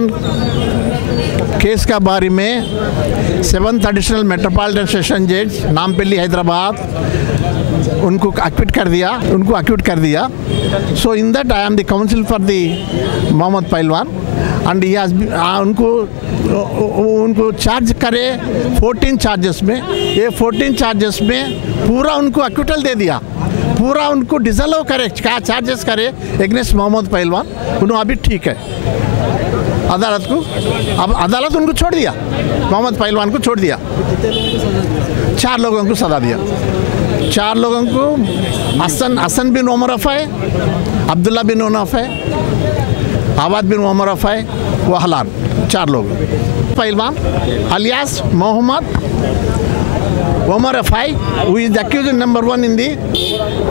पहलवान केस का बारे में 7th एडिशनल मेट्रोपॉलिटन सेशन जज नामपल्ली हैदराबाद उनको अक्विट कर दिया. So in that I am the counsel for the Mohammad Pailwan and he has उनको चार्ज करे 14 चार्जेस में. ये 14 चार्जेस में पूरा उनको अक्विटल दे दिया, पूरा उनको डिसअलाउ करे, क्या चार्जेस करे एग्नेस्ट मोहम्मद पहलवान. उन्होंने अभी ठीक है अदालत को, अब अदालत उनको छोड़ दिया, मोहम्मद पहलवान को छोड़ दिया. 4 लोगों को सजा दिया. 4 लोगों को हसन बिन उमर अफ़ाय, अब्दुल्ला बिन उनफ़ाय, आवाद बिन उमर अफ़ाय, वहलान, 4 लोग. पहलवान alias Mohammad Umar Afai, who is the accused number 1 in the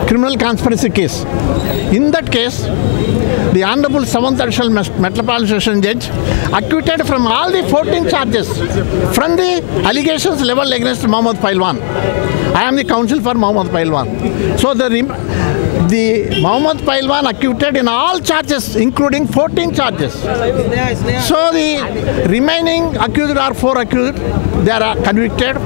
criminal conspiracy case. In that case, the Honorable 7th Additional Metropolitan Session Judge acquitted from all the 14 charges from the allegations leveled against Mohammad Pailwan. I am the counsel for Mohammad Pailwan. So the Mohammad Pailwan acquitted in all charges, including 14 charges. So the remaining accused are 4 accused. They are convicted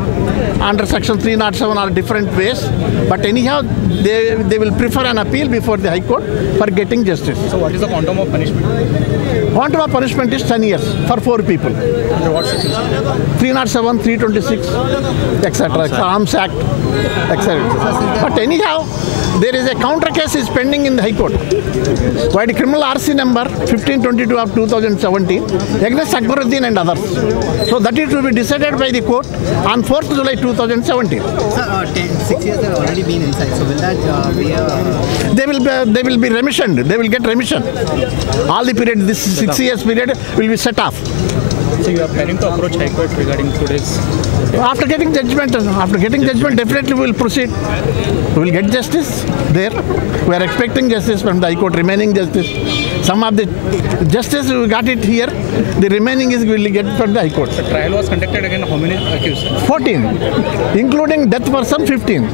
under Section 307 or different ways. But anyhow, they will prefer an appeal before the High Court for getting justice. So what is the quantum of punishment? Quantum of punishment is 10 years for 4 people. Under what section? 307, 326, etc. Arms Act, etc. But anyhow, there is a counter case is pending in the High Court. By the criminal RC number 1522 of 2017 against Akbaruddin and others. So that is to be decided by the court on 4th July 2017. Sir, 6 years have already been inside. So will that be a... They will be remissioned. They will get remission. All the period, this 6 years period will be set off. So you are planning to approach High Court regarding today's... After getting judgment, definitely we will proceed. We will get justice there. We are expecting justice from the High Court, remaining justice. Some of the justice we got it here. The remaining is we will get from the High Court. The trial was conducted against how many accused? 14, including death person 15.